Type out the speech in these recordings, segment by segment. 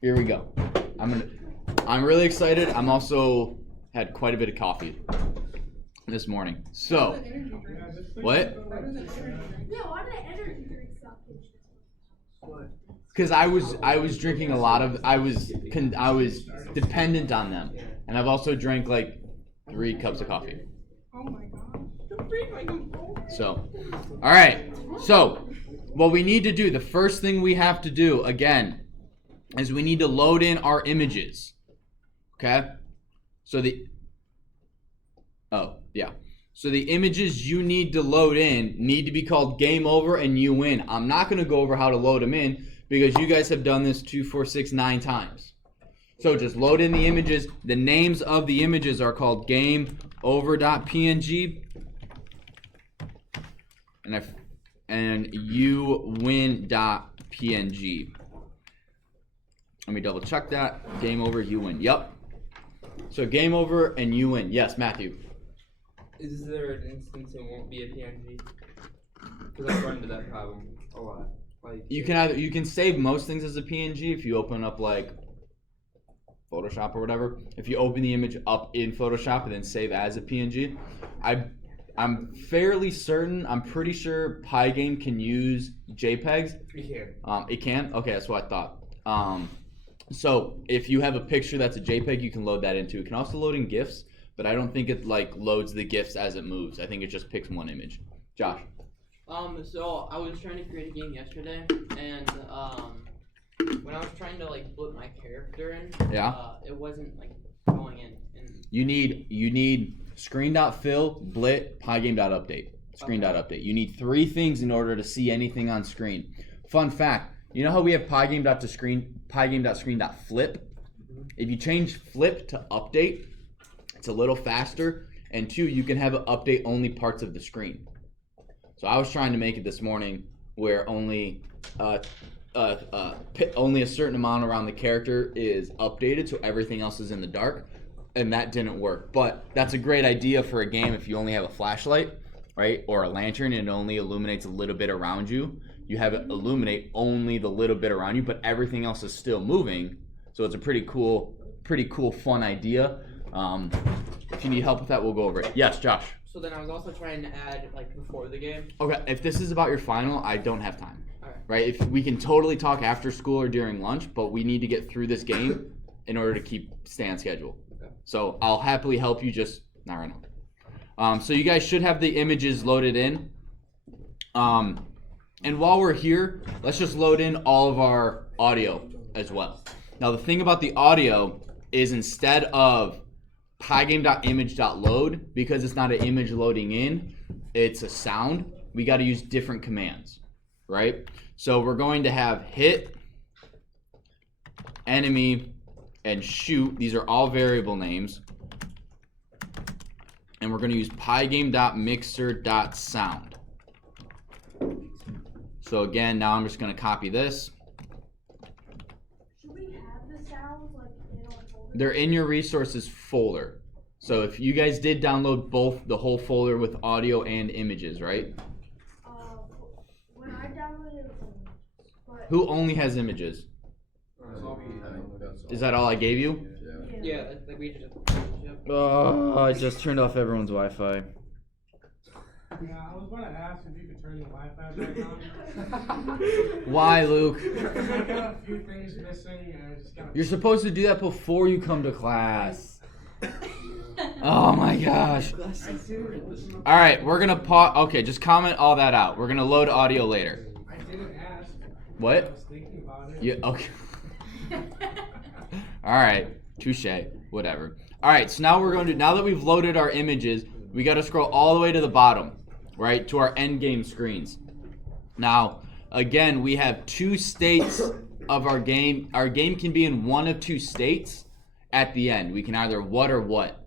Here we go. I'm really excited. I'm also had quite a bit of coffee this morning. So, what? Yeah, why did energy drink stop? Because I was drinking a lot of I was dependent on them, and I've also drank like 3 cups of coffee. Oh my god. So, all right. So, what we need to do, the first thing we have to do again, is we need to load in our images. Okay. So So the images you need to load in need to be called game over and you win. I'm not going to go over how to load them in because you guys have done this 2, 4, 6, 9 times. So just load in the images. The names of the images are called game over.png and you win.png. Let me double check that. Game over, you win. Yep. So game over and you win. Yes, Matthew. Is there an instance it won't be a PNG? Because I've run into that problem a lot. Like you can save most things as a PNG if you open up like Photoshop or whatever. If you open the image up in Photoshop and then save as a PNG, I'm fairly certain. I'm pretty sure Pygame can use JPEGs. It can. It can. Okay, that's what I thought. So if you have a picture that's a JPEG, you can load that into. It can also load in GIFs, but I don't think it like loads the GIFs as it moves. I think it just picks one image. Josh. So I was trying to create a game yesterday, and when I was trying to like flip my character in, it wasn't like going in. You need screen.fill, blit, pygame.update. Screen.update. You need 3 things in order to see anything on screen. Fun fact, you know how we have pygame.screen.flip? If you change flip to update, it's a little faster, and 2, you can have it update only parts of the screen. So I was trying to make it this morning where only only a certain amount around the character is updated, so everything else is in the dark, and that didn't work. But that's a great idea for a game if you only have a flashlight, right, or a lantern, and it only illuminates a little bit around you. You have it illuminate only the little bit around you, but everything else is still moving. So it's a pretty cool, fun idea. If you need help with that, we'll go over it. Yes, Josh. So then I was also trying to add like before the game. Okay, if this is about your final, I don't have time. All right. Right? If we can totally talk after school or during lunch, but we need to get through this game in order to stay on schedule. Okay. So I'll happily help you, just not right now. So you guys should have the images loaded in. And while we're here, let's just load in all of our audio as well. Now the thing about the audio is instead of pygame.image.load, because it's not an image loading in, it's a sound, we got to use different commands, right? So we're going to have hit, enemy, and shoot. These are all variable names. And we're going to use pygame.mixer.sound. So again, now I'm just going to copy this. Should we have the sounds like in our folder? They're in your resources folder. So if you guys did download the whole folder with audio and images, right? When I downloaded it, Who only has images? Is that all I gave you? Yeah, like we just. Oh, I just turned off everyone's Wi-Fi. Yeah, I was going to ask if you could turn your Wi-Fi back on. Why, Luke? I got a few things missing. And I just got You're supposed to do that before you come to class. Oh my gosh. All right, we're going to pause. Okay, just comment all that out. We're going to load audio later. I didn't ask. I What? was thinking about it. Yeah, okay. All right, touche, whatever. All right, so now now that we've loaded our images, we got to scroll all the way to the bottom, right, to our end game screens. Now, again, we have 2 states of our game. Our game can be in one of 2 states at the end. We can either what or what.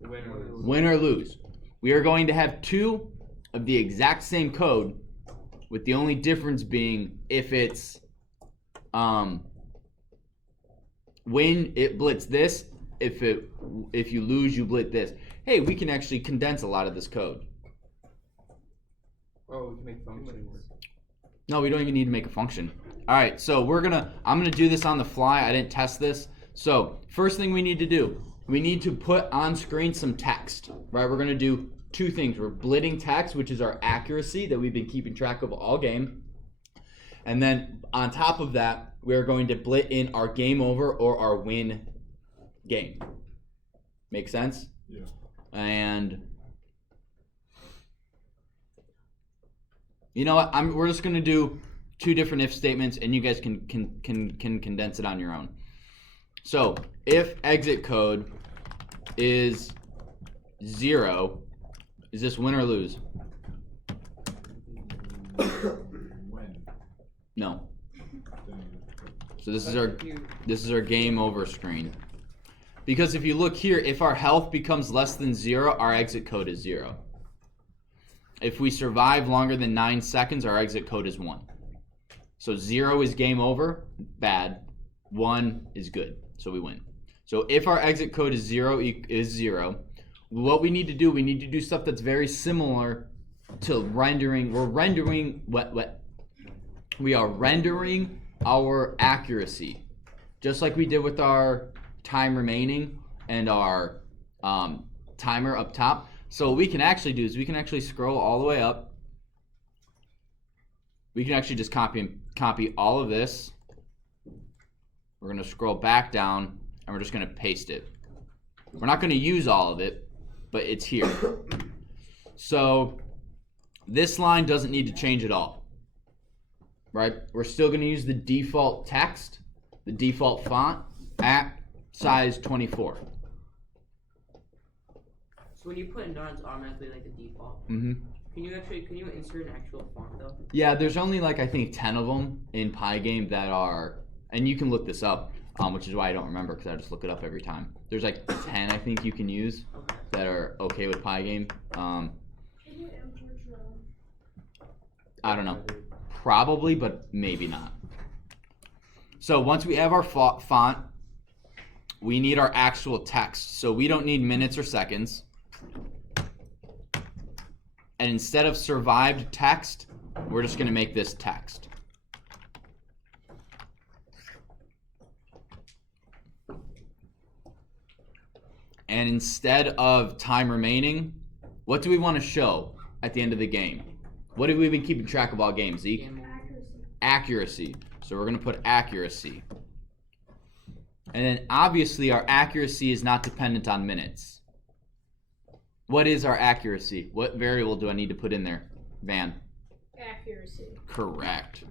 Win or lose. We are going to have 2 of the exact same code, with the only difference being if it's win, it blitz this. If you lose, you blitz this. Hey, we can actually condense a lot of this code. Oh, we can make functions. No, we don't even need to make a function. All right, so I'm gonna do this on the fly. I didn't test this. So first thing we need to do, we need to put on screen some text, right? We're gonna do two things. We're blitting text, which is our accuracy that we've been keeping track of all game. And then on top of that, we're going to blit in our game over or our win game. Make sense? Yeah. And you know what? We're just gonna do two different if statements, and you guys can condense it on your own. So if exit code is 0, is this win or lose? When? No. So this is our game over screen. Because if you look here, if our health becomes less than 0, our exit code is 0. If we survive longer than 9 seconds, our exit code is 1. So 0 is game over, bad. 1 is good, so we win. So if our exit code is 0, what we need to do stuff that's very similar to rendering. We are rendering our accuracy, just like we did with our time remaining and our timer up top. So what we can actually do is we can actually scroll all the way up. We can actually just copy all of this. We're going to scroll back down, and we're just going to paste it. We're not going to use all of it, but it's here. So this line doesn't need to change at all, right? We're still going to use the default text, the default font at size 24. So when you put it down, it's automatically like the default. Mm-hmm. Can you insert an actual font though? Yeah, there's only like I think 10 of them in Pygame that are, and you can look this up, which is why I don't remember because I just look it up every time. There's like 10 I think you can use that are okay with Pygame. Can you import your own? I don't know, probably, but maybe not. So once we have our font, we need our actual text. So we don't need minutes or seconds. And instead of survived text, we're just going to make this text. And instead of time remaining, what do we want to show at the end of the game? What have we been keeping track of all games, Zeke? Accuracy. So we're going to put accuracy. And then obviously our accuracy is not dependent on minutes. What is our accuracy? What variable do I need to put in there, Van? Accuracy. Correct.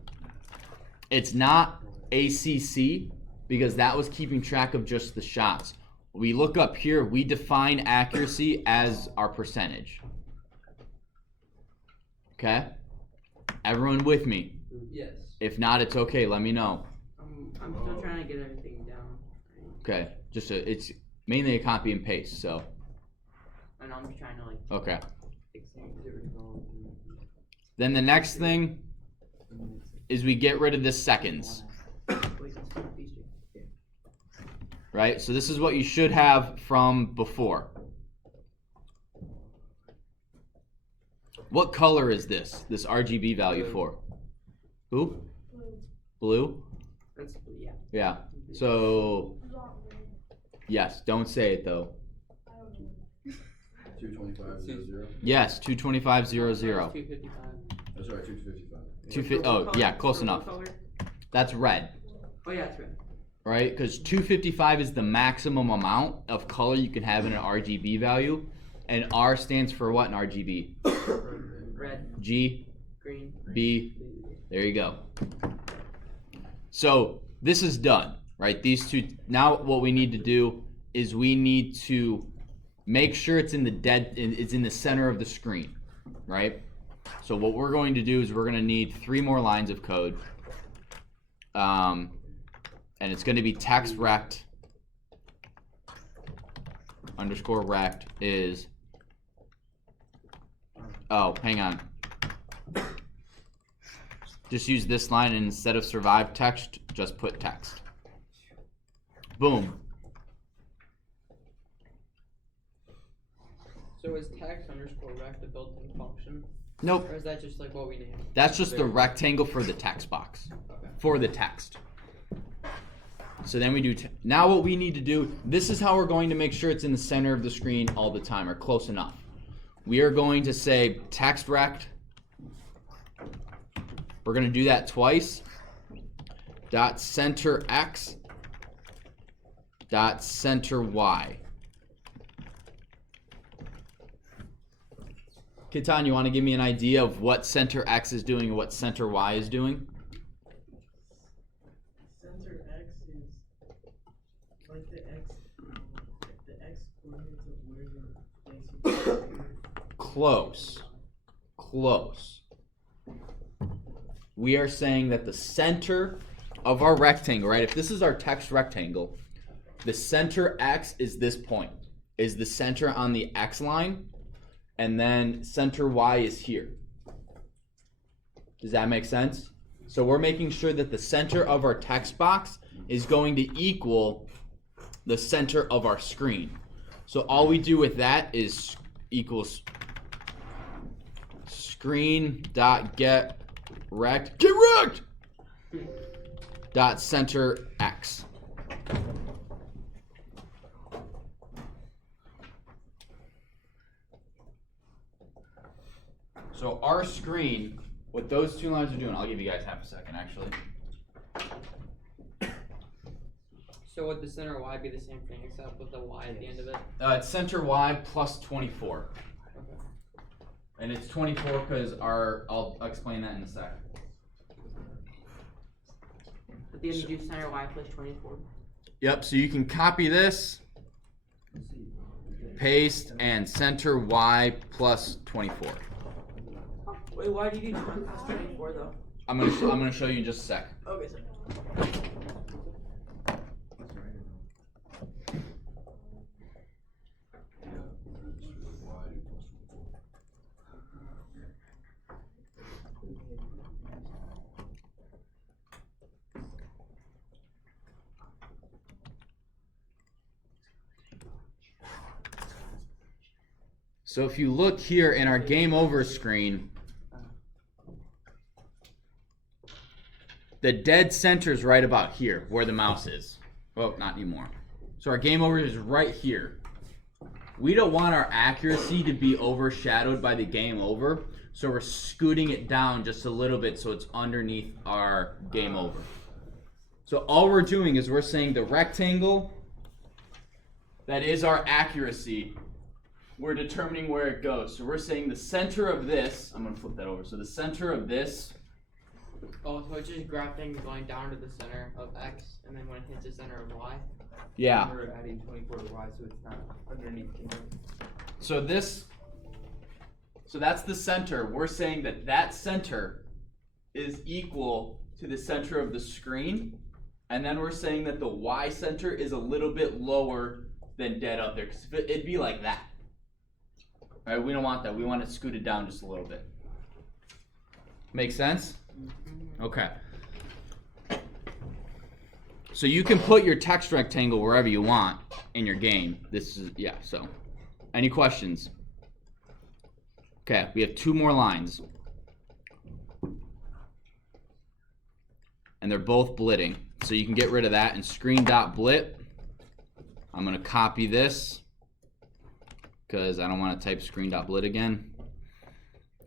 It's not ACC because that was keeping track of just the shots. We look up here, we define accuracy as our percentage. Okay? Everyone with me? Yes. If not, it's okay. Let me know. I'm still trying to get everything down. Okay. It's mainly a copy and paste, so. And I'm just trying to like. Okay. Fix things. Then the next thing is we get rid of the seconds. Right? So this is what you should have from before. What color is this RGB value for? Who? Blue? That's yeah. Yeah. So, yes, don't say it though. 225.00. Yes, 225.00. 255. Oh, sorry, 255. 250. Oh, yeah, close enough. That's red, Oh yeah, that's right. right? Because 255 is the maximum amount of color you can have in an RGB value, and R stands for what in RGB? Red, G, green, B. There you go. So this is done, right? These two. Now what we need to do is we need to make sure it's in the center of the screen, right? So what we're going to do is we're going to need 3 more lines of code. And it's going to be text rect underscore rect is, oh, hang on. Just use this line, and instead of survive text, just put text. Boom. So is text underscore rect a built-in function? Nope. Or is that just like what we named? That's just the rectangle for the text box. Okay. For the text. So then we do, now what we need to do, this is how we're going to make sure it's in the center of the screen all the time, or close enough. We are going to say text rect. We're going to do that twice. Dot center X. Dot center Y. Kitan, you want to give me an idea of what center X is doing and what center Y is doing? Center X is like the X coordinates of where you're placing. Close. Close. We are saying that the center of our rectangle, right? If this is our text rectangle, the center X is this point, is the center on the X line, and then center Y is here. Does that make sense? So we're making sure that the center of our text box is going to equal the center of our screen. So all we do with that is equals screen dot get rect dot center X. So our screen, what those two lines are doing, I'll give you guys half a second actually. So would the center Y be the same thing except with the Y at the end of it? It's center Y plus 24. Okay. And it's 24 because I'll explain that in a sec. At the end you do center Y plus 24. Yep, so you can copy this, paste, and center Y plus 24. Wait, why do you do 20 plus 24 though? I'm gonna show you in just a sec. Okay, so So if you look here in our game over screen, the dead center is right about here, where the mouse is. Well, not anymore. So our game over is right here. We don't want our accuracy to be overshadowed by the game over, so we're scooting it down just a little bit so it's underneath our game over. So all we're doing is we're saying the rectangle that is our accuracy, we're determining where it goes. So we're saying the center of this, I'm going to flip that over. So the center of this, oh, so it's just graphing going down to the center of X, and then when it hits the center of Y? yeah. We're adding 24 to Y, so it's not underneath the So that's the center. We're saying that that center is equal to the center of the screen. And then we're saying that the Y center is a little bit lower than dead up there. Because it'd be like that. All right, we don't want that. We want it scooted down just a little bit. Make sense? Okay. So you can put your text rectangle wherever you want in your game. This is, yeah, so. Any questions? Okay, we have two more lines. And they're both blitting. So you can get rid of that and screen.blit. I'm going to copy this because I don't want to type screen.blit again.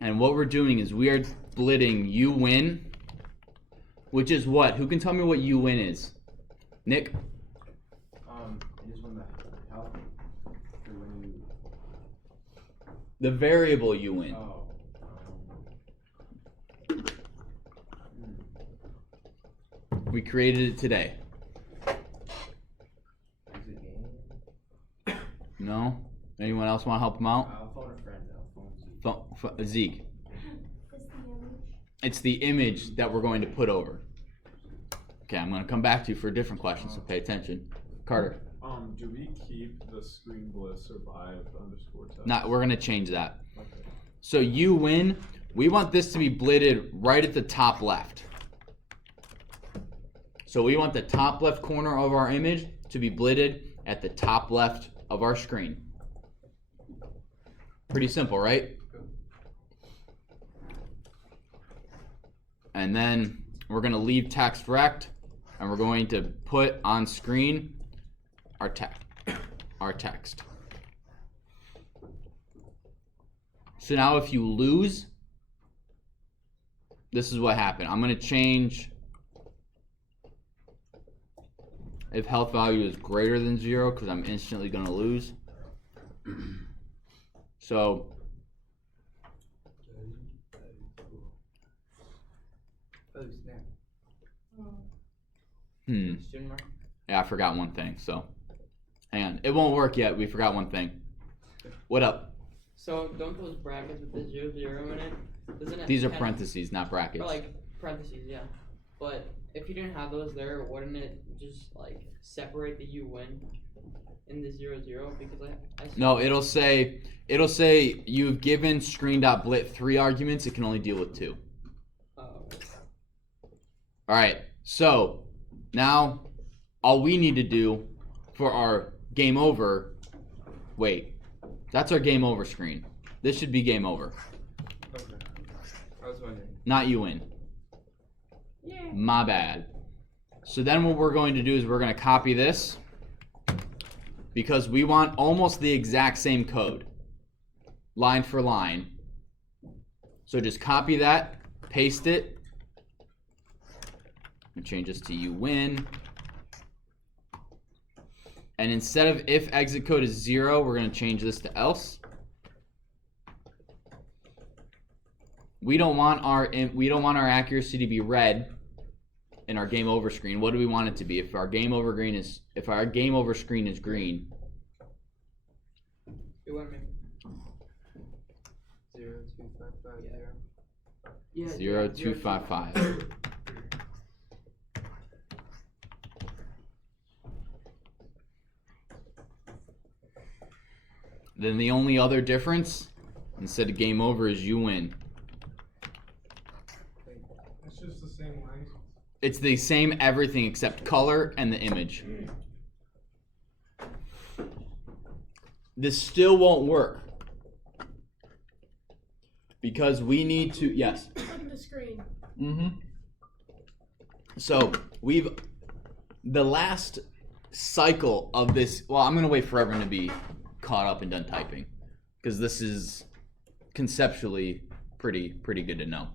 And what we're doing is we are blitting you win, which is what? Who can tell me what you win is? Nick? It is when the health, or when you, The variable you win. oh, We created it today. exit game. No? Anyone else want to help him out? I'll phone a friend, I'll phone Zeke. Zeke. It's the image. It's the image that we're going to put over. Okay, I'm going to come back to you for a different question, so pay attention. Carter. Do we keep the screen bliss survive underscore text? Not, we're going to change that. Okay. So you win. We want this to be blitted right at the top left. So we want the top left corner of our image to be blitted at the top left of our screen. Pretty simple, right? And then we're going to leave text rect, and we're going to put on screen our text. So now if you lose, this is what happened. I'm going to change if health value is greater than 0 because I'm instantly going to lose. So Oh snap. Question mark? yeah, I forgot one thing. So hang on. It won't work yet. We forgot one thing. What up? So don't those brackets with the 0, 0 in it? Doesn't it These are kinda- parentheses, not brackets. Or like parentheses, yeah. But if you didn't have those there, wouldn't it just like separate the you win in the 0, 0? Because I No, it'll say you've given screen.blit 3 arguments. It can only deal with 2. All right. So now all we need to do for our game over. Wait, that's our game over screen. This should be game over. Okay. I was wondering. Not you win. Yeah. My bad. So then what we're going to do is we're going to copy this because we want almost the exact same code, line for line. So just copy that, paste it, and change this to you win. And instead of if exit code is 0, we're going to change this to else. We don't want our accuracy to be red in our game over screen. What do we want it to be? If our game over screen is green. You want me? 0, 2, 5, 5, 0. Yeah. 0, 2, 5, 5. Then the only other difference, instead of game over, is you win. It's just the same lines. It's the same everything except color and the image. This still won't work. Because we need to, yes. Look at the screen. So the last cycle of this, well, I'm going to wait for everyone to be caught up and done typing. Because this is conceptually pretty good to know.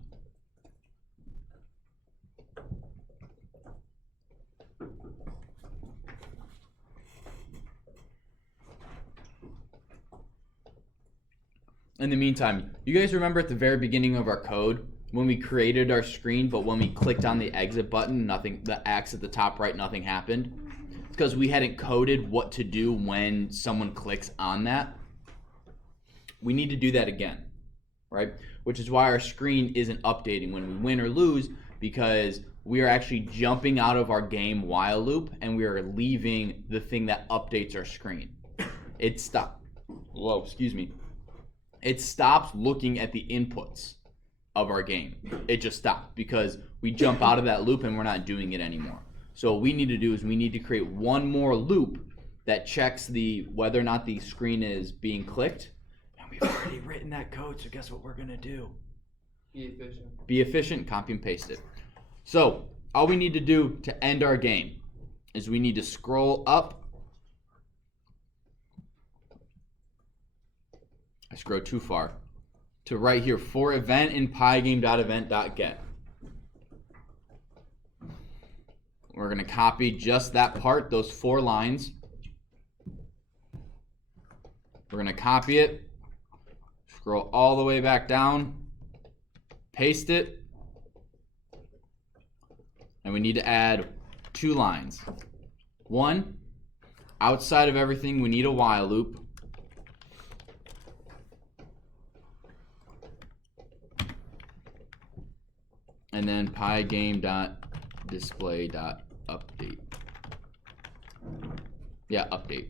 In the meantime, you guys remember at the very beginning of our code when we created our screen, but when we clicked on the exit button, the X at the top right, nothing happened? It's because we hadn't coded what to do when someone clicks on that. We need to do that again, right? Which is why our screen isn't updating when we win or lose, because we are actually jumping out of our game while loop and we are leaving the thing that updates our screen. It stops. Whoa, excuse me. It stops looking at the inputs of our game. It just stopped because we jump out of that loop and we're not doing it anymore. So what we need to do is we need to create one more loop that checks whether or not the screen is being clicked. And we've already written that code, so guess what we're gonna do? Be efficient. Be efficient, copy and paste it. So all we need to do to end our game is we need to scroll up. I scrolled too far. To right here, for event in pygame.event.get. We're going to copy just that part, those 4 lines. We're going to copy it, scroll all the way back down, paste it, and we need to add 2 lines. 1, outside of everything, we need a while loop. And then pygame.display.update. Yeah, update.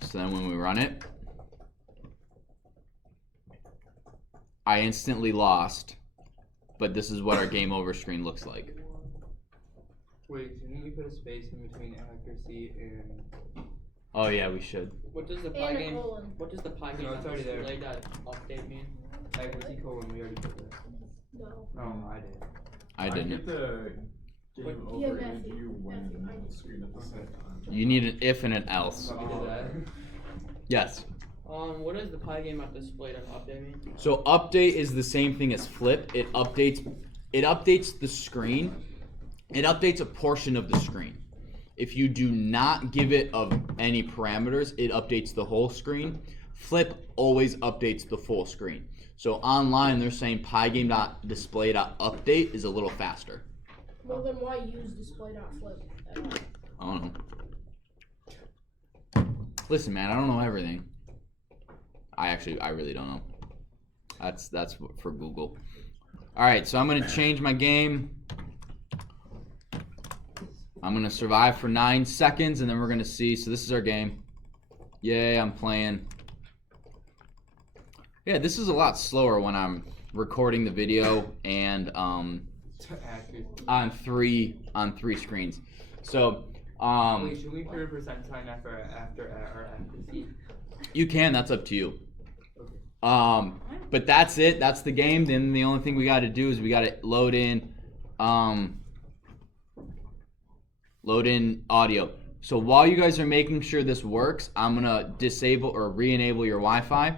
So then when we run it, I instantly lost, but this is what our game over screen looks like. Wait, didn't you put a space in between accuracy and Oh yeah, we should. What does the And a Pygame? colon. What does the Pygame No, it's already there. display dot update mean? Like with colon, we already put that. No. No, I did. I Get the game Yeah, over and Matthew. you win Matthew, the screen at the same time. You need an if and an else. So we did that. Yes. What does the Pygame dot display dot update mean? So update is the same thing as flip. It updates the screen. It updates a portion of the screen. If you do not give it of any parameters, it updates the whole screen. Flip always updates the full screen. So online they're saying pygame.display.update is a little faster. Well, then why use display.flip at all? I don't know. Listen, man, I don't know everything. I really don't know. That's for Google. All right, so I'm gonna change my game. I'm gonna survive for 9 seconds, and then we're gonna see. So this is our game. Yay, I'm playing. Yeah, this is a lot slower when I'm recording the video and on three screens. So Wait, should we put a percent sign after or after C? you can. That's up to you. But that's it. That's the game. Then the only thing we got to do is we got to load in audio. So while you guys are making sure this works, I'm gonna disable or re-enable your Wi-Fi.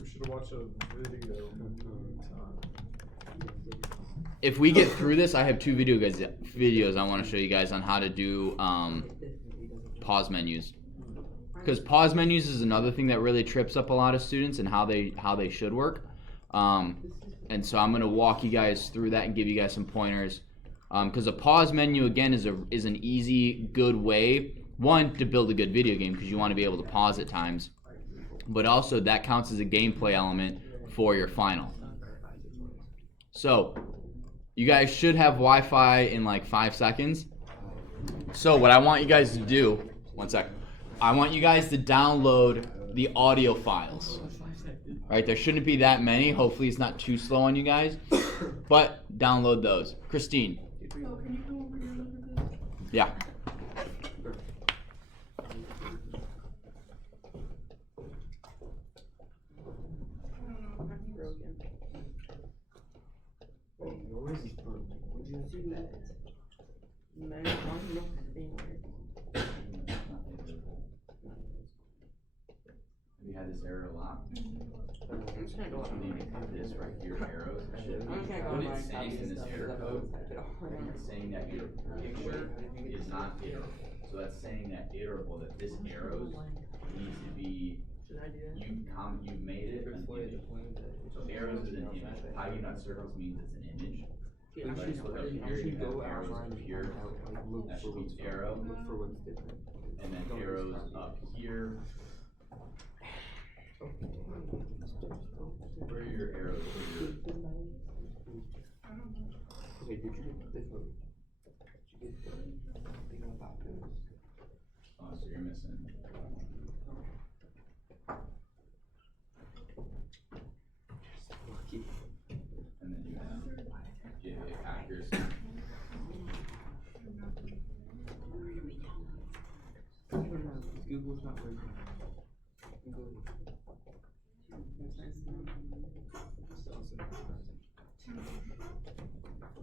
We should have watched a video. If we get through this, I have 2 videos I want to show you guys on how to do pause menus. Because pause menus is another thing that really trips up a lot of students and how they should work. And so I'm gonna walk you guys through that and give you guys some pointers. Because a pause menu again is an easy, good way, one, to build a good video game because you want to be able to pause at times, but also that counts as a gameplay element for your final. So you guys should have Wi-Fi in like 5 seconds. So what I want you guys to do, one sec, I want you guys to download the audio files. Right, there shouldn't be that many. Hopefully it's not too slow on you guys. But download those. Christine. Oh, can you come over here and look at this? Yeah. Yours is broken. Would you do that? We had this arrow lock. I'm just gonna go on This right here, arrows. I'm gonna go What on it's my saying in this stuff, error so code, that it's saying that your picture is not iterable. So that's saying that iterable, that this arrows needs to be, you've made it an image. So arrows is an image. Pygame.circles means it's an image. Let's look up here, you have arrows up here. That should be arrow. Look for what's different. And then arrows up here. Where are your arrows? Okay, did you get this one? Did you get the thing about this? Oh, so you're missing. Lucky. And then you have accuracy. I don't know, Google's not working. Google.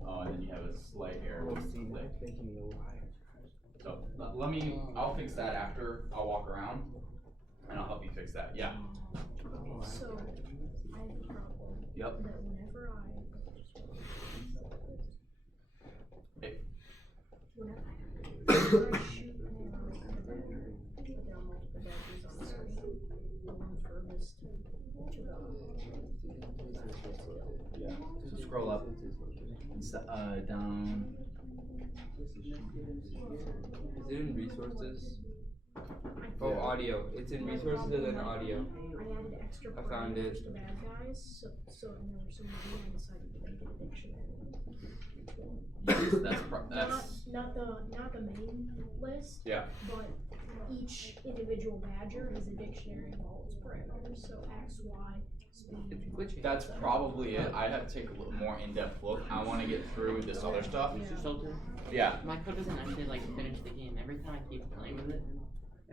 Oh, and then you have a slight error. Oh, when you see, click. I'm thinking the wire. So I'll fix that after. I'll walk around and I'll help you fix that. Yeah. So, I have a problem. Yep. That whenever I Hey. whenever I shoot an arrow at a vector, but there are multiple vectors on the screen, the one furthest to Yeah. So scroll up. Down. Is it in resources? Oh, audio. It's in resources and then audio. I added extra I found parameters it. to bad guys, so and there were so many, I decided to make it a dictionary. Not the main list, Yeah. but each individual badger is a dictionary of all its parameters. So X, Y, speed. It's glitching. That's probably it. I have to take a little more in-depth look. I want to get through this other stuff. Filter. Yeah. My code doesn't actually like finish the game. Every time I keep playing with it,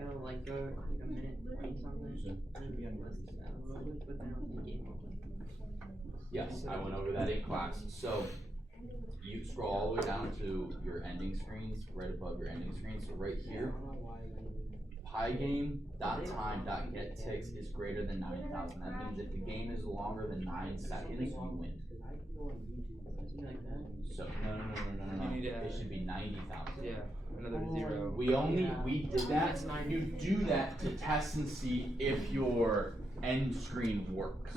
it'll like go like a minute 20 something. And then less than that a little bit, but then it'll be game over. Yes, I went over that in class. So you scroll all the way down to your ending screens, right above your ending screen. So right here, Pygame.time.getTicks is greater than 9,000. That means if the game is longer than 9 seconds, you win. Something like that. So no. You need to It should be 90,000. Yeah, another 0. We did that. You do that to test and see if your end screen works.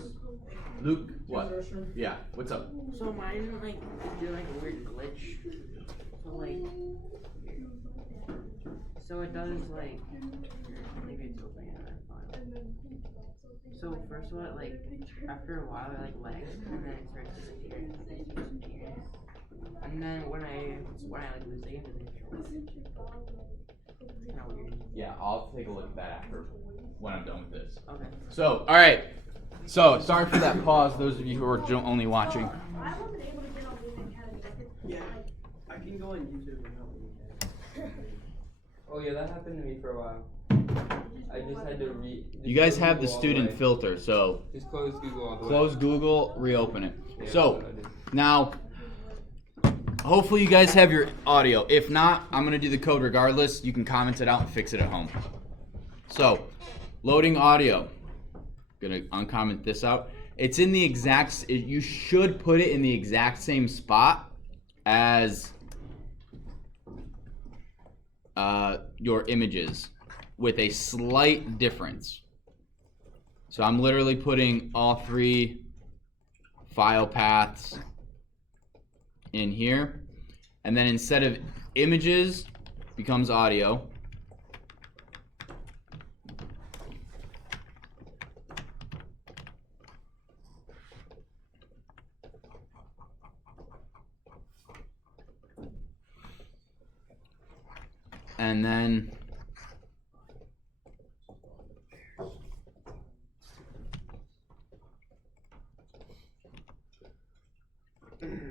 Luke, what? Yeah, what's up? So mine like do like a weird glitch. So like, so it does like maybe it's opening another file. So first of all, like after a while it like lags and then it starts disappearing and then it disappears. And then when I like lose the game, it doesn't show up. It's kind of weird. Yeah, I'll take a look at that after when I'm done with this. Okay. So, all right. So, sorry for that pause. Those of you who are only watching. I wasn't able to get on the Academy. Yeah, I can go on YouTube and help you. Oh yeah, that happened to me for a while. I just had to You guys have the Google all student way. filter, so Just close Google all the way. close Google, reopen it. Yeah, So, that's what I did. now, hopefully you guys have your audio. If not, I'm going to do the code regardless. You can comment it out and fix it at home. So, loading audio. Going to uncomment this out. It's in the exact, you should put it in the exact same spot as your images with a slight difference. So I'm literally putting all 3 file paths in here, and then instead of images becomes audio. And then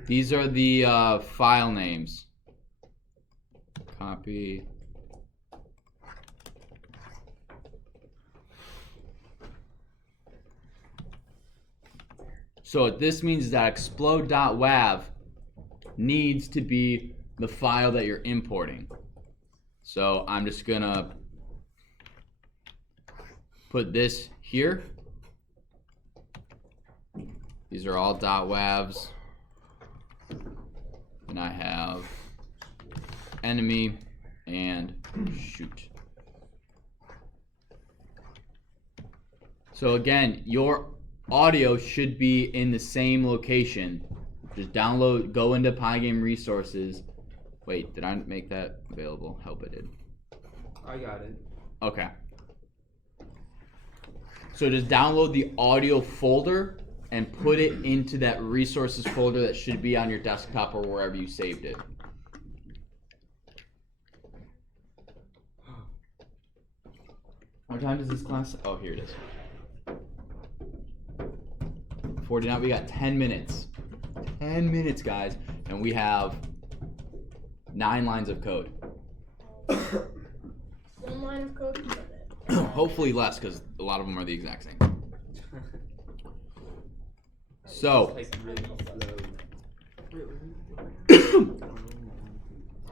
these are the file names. Copy. So what this means is that explode.wav needs to be the file that you're importing. So I'm just gonna put this here. These are all .wavs. And I have enemy and shoot. So again, your audio should be in the same location. Just download, go into Pygame resources. Wait, did I make that available? Hope I did. I got it. Okay. So just download the audio folder and put it into that resources folder that should be on your desktop or wherever you saved it. What time does this class? Oh, here it is. 49. We got 10 minutes. 10 minutes, guys, and we have 9 lines of code. 1 line of code. Hopefully less, because a lot of them are the exact same. So, It's like really slow.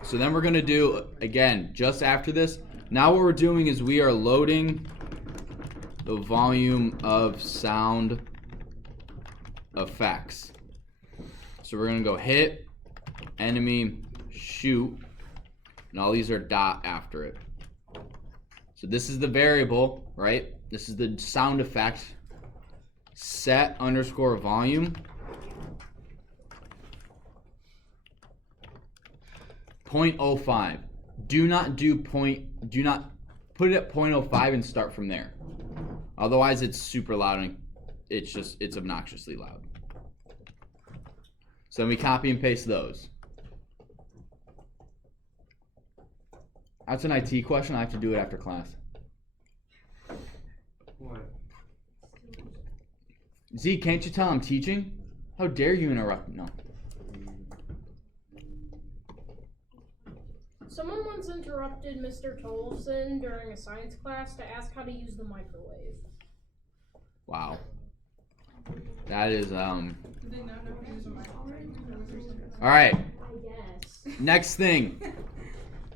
so then we're gonna do again just after this. Now what we're doing is we are loading the volume of sound effects. So we're gonna go hit, enemy, shoot, and all these are dot after it. So this is the variable, right? This is the sound effect. Set underscore volume. 0.05. Do not put it at 0.05 and start from there. Otherwise, it's super loud and it's obnoxiously loud. So then we copy and paste those. That's an IT question. I have to do it after class. What? Z, can't you tell I'm teaching? How dare you interrupt? No. Someone once interrupted Mr. Tolson during a science class to ask how to use the microwave. Wow. That is Did they not know how to use a microwave? All right. I guess. Next thing.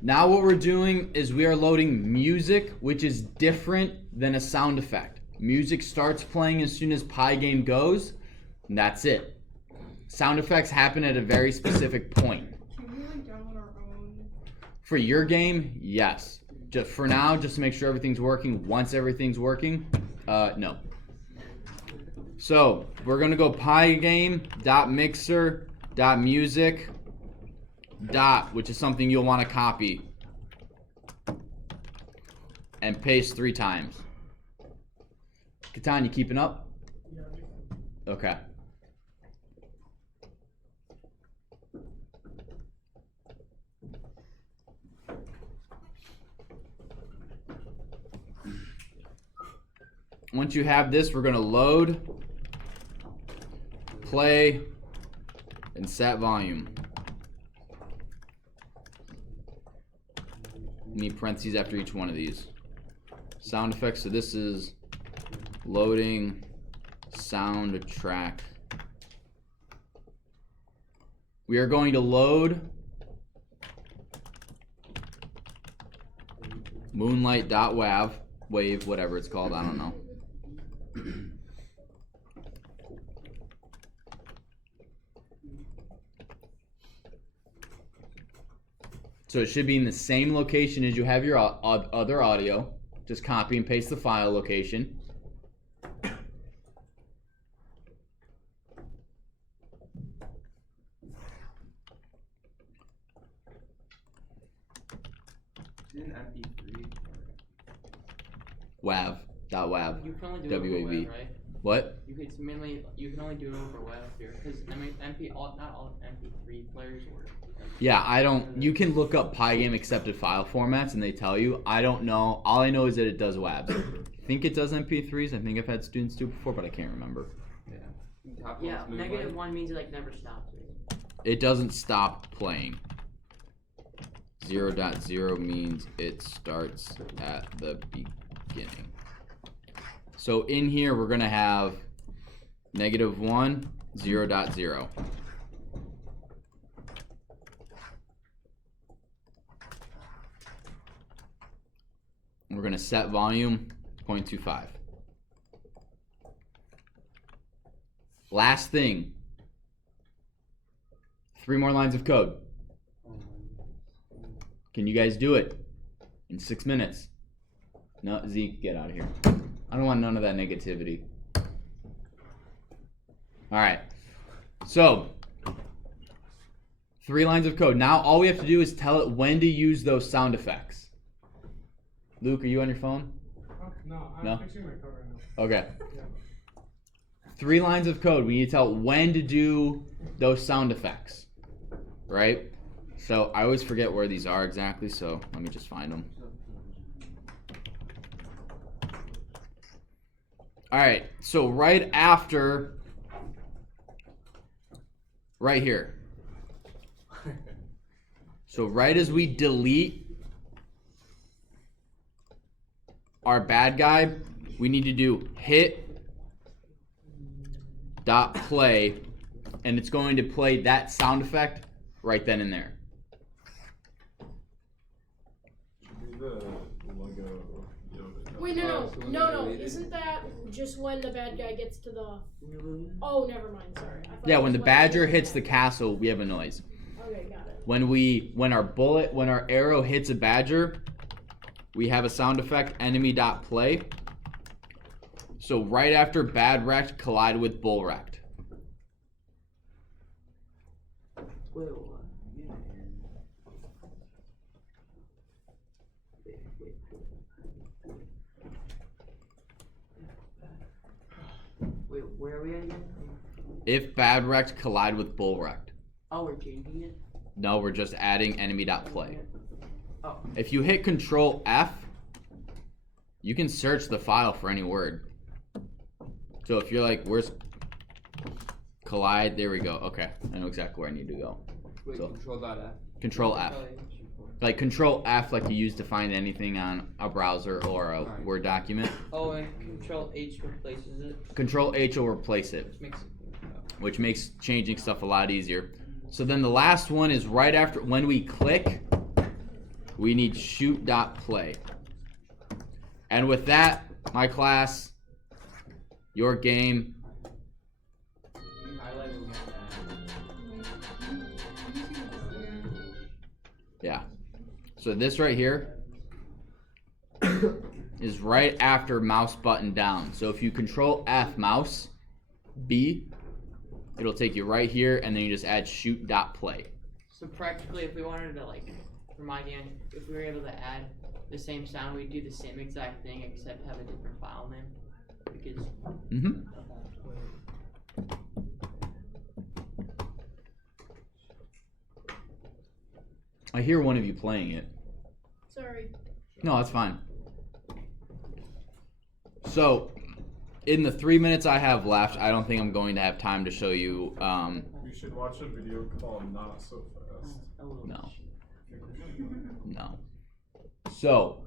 Now what we're doing is we are loading music, which is different than a sound effect. Music starts playing as soon as Pygame goes, and that's it. Sound effects happen at a very specific point. Can we like download our own? For your game, yes. Just for now, just to make sure everything's working. Once everything's working, no. So we're gonna go pygame.mixer.music. Which is something you'll want to copy and paste 3 times. Katan, you keeping up? Okay. Once you have this, we're going to load, play, and set volume. Need parentheses after each one of these. Sound effects, so this is loading soundtrack. We are going to load moonlight.wav, wave, whatever it's called, I don't know. So it should be in the same location as you have your other audio. Just copy and paste the file location. It's an MP3. WAV.wav. You can only do it over WAV. web, right? What? You can only do it over web here because not all MP3 players work. Yeah, I don't. You can look up Pygame accepted file formats and they tell you. I don't know. All I know is that it does WAVs. I think it does MP3s. I think I've had students do it before, but I can't remember. Yeah, -1 means it like never stops. It doesn't stop playing. 0.0 means it starts at the beginning. So in here we're gonna have -1, 0.0. We're gonna set volume 0.25. Last thing. 3 more lines of code. Can you guys do it in 6 minutes? No, Zeke, get out of here. I don't want none of that negativity. All right. So, 3 lines of code. Now all we have to do is tell it when to use those sound effects. Luke, are you on your phone? No, I'm No? fixing my car right now. Okay. Yeah. 3 lines of code. We need to tell it when to do those sound effects. Right? So I always forget where these are exactly, so let me just find them. Alright, so right after, right here. So right as we delete our bad guy, we need to do hit.play, and it's going to play that sound effect right then and there. Should be the Lego Yoda. Wait, no. so when No, they're no. deleted? Isn't that just when the bad guy gets to the... Oh, never mind. Sorry. I thought Yeah, it when was the badger they hits get the back. castle, we have a noise. Okay, got it. When our arrow hits a badger, we have a sound effect, enemy.play. So right after bad wrecked collide with bull wrecked. Wait, what? Where are we at again? If bad rect collide with bull rect. Oh, we're changing it? No, we're just adding enemy.play. Oh. If you hit Control F, you can search the file for any word. So if you're like, where's collide? There we go. Okay, I know exactly where I need to go. Wait, So- Control.F. Control F. Like Control F, like you use to find anything on a browser or a Alright. Word document. Oh, and Control H replaces it. Control H will replace it, Which makes which makes changing stuff a lot easier. So then the last one is right after, when we click, we need shoot.play. And with that, my class, your game. Yeah. So this right here is right after mouse button down. So if you Control F mouse, B, it'll take you right here, and then you just add shoot.play. So practically, if we wanted to, like, for my game, if we were able to add the same sound, we'd do the same exact thing except have a different file name. Because. Mm-hmm. I hear one of you playing it. Sorry. No, that's fine. So, in the 3 minutes I have left, I don't think I'm going to have time to show you. You should watch a video called Not So Fast. No. No. So,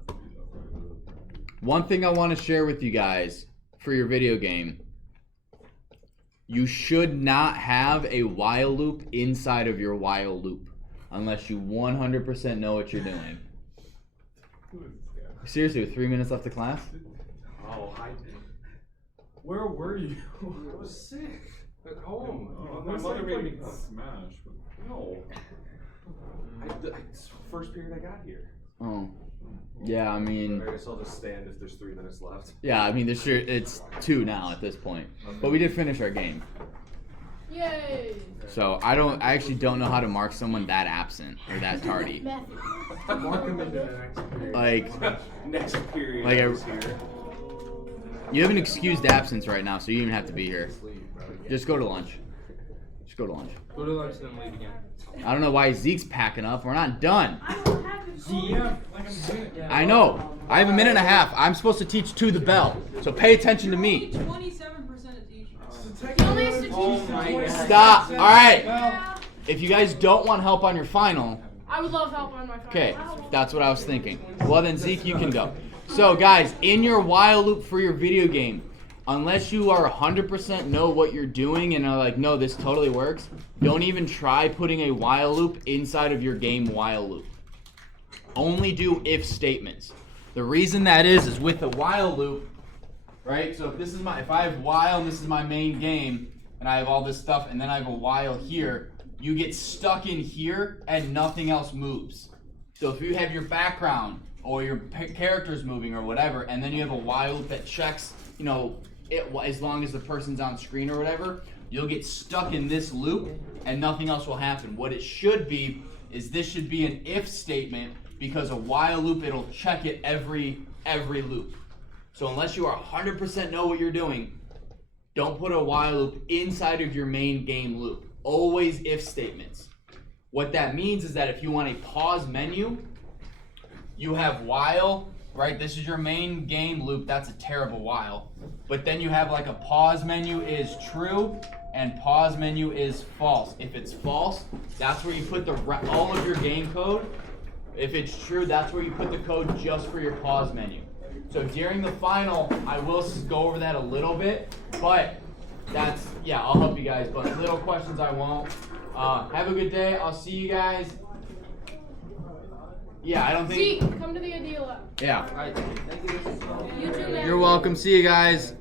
one thing I want to share with you guys for your video game. You should not have a while loop inside of your while loop unless you 100% know what you're doing. Who is this guy? Seriously, with 3 minutes left of class? Oh, where were you? I was sick. At home. Oh, My there's mother like made me. Smash. But No. It's first period I got here. Oh. Yeah, I mean, I guess I'll just stand if there's 3 minutes left. yeah, I mean, it's 2 now at this point. But we did finish our game. Yay! So I actually don't know how to mark someone that absent or that tardy. Mark him into the next period. Like, Next period. Like I a- was here. you have an excused absence right now, so you don't even have to be here. Sleep, bro. Just go to lunch. Just go to lunch. Go to lunch and then leave again. I don't know why Zeke's packing up. We're not done. I don't have it. Yeah, like a minute. I know. I have a minute and a half. I'm supposed to teach to the bell. So pay attention to me. 27% of teachers. He only has to teach Oh my God. Stop. All right. Yeah. If you guys don't want help on your final, I would love help on my phone. okay, that's what I was thinking. Well then, Zeke, you can go. So guys, in your while loop for your video game, unless you are 100% know what you're doing and are like, no, this totally works, don't even try putting a while loop inside of your game while loop. Only do if statements. The reason that is with the while loop, right? So if I have while and this is my main game, and I have all this stuff, and then I have a while here, you get stuck in here and nothing else moves. So if you have your background or your character's moving or whatever, and then you have a while loop that checks, as long as the person's on screen or whatever, you'll get stuck in this loop and nothing else will happen. What it should be is this should be an if statement, because a while loop, it'll check it every loop. So unless you are 100% know what you're doing, don't put a while loop inside of your main game loop. Always if statements. What that means is that if you want a pause menu, you have while, right? This is your main game loop. That's a terrible while. But then you have like a pause menu is true and pause menu is false. If it's false, that's where you put all of your game code. If it's true, that's where you put the code just for your pause menu. So during the final, I will go over that a little bit, but I'll help you guys, but little questions I won't. Have a good day. I'll see you guys. Yeah, I don't think. Zeke, come to the Idea Lab. Yeah. Alright, thank you. You too, man. You're welcome. See you guys.